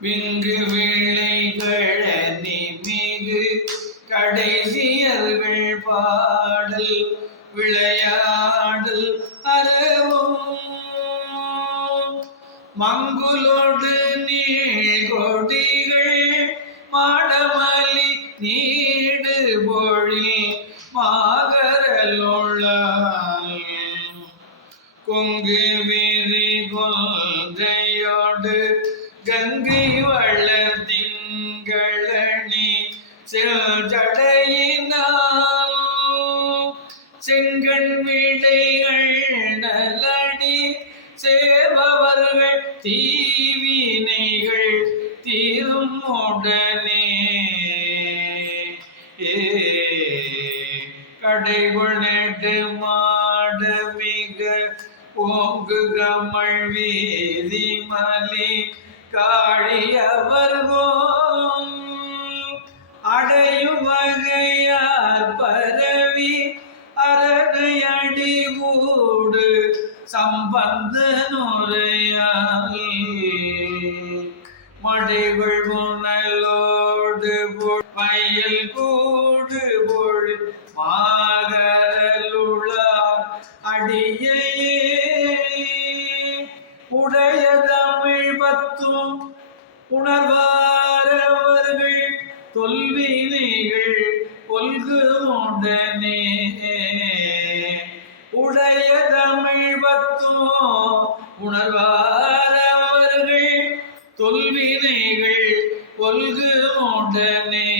Wing விளை கழனி மிகு கடைசியர்கள் பாடல் விளையாடல் அறவும். மங்குலோடு நீள் கொடிகள் மாடமலி நீடு பொழில் மாகரலுள்ள கொங்கு விரி கொள்கை திங்களணி செல்ஜடையினால் செங்கண் விடைகள் நலடி சேர்பவர்கள் தீவினைகள் தீரும் உடனே. ஏ கடைகுள் நெடு மாட மிக ஓங்கு கமல் வீதி மலி. காழியவ அரணையடி கூடு சம்பந்த நுரையால் மடைகள் புனலோடு பொ- வயல் கூடு பொழு மாகலுளார் அடியையே. உடைய தமிழ் உணர்வார் அவர்கள் தொல்வினைகள் கொள்கு உடனே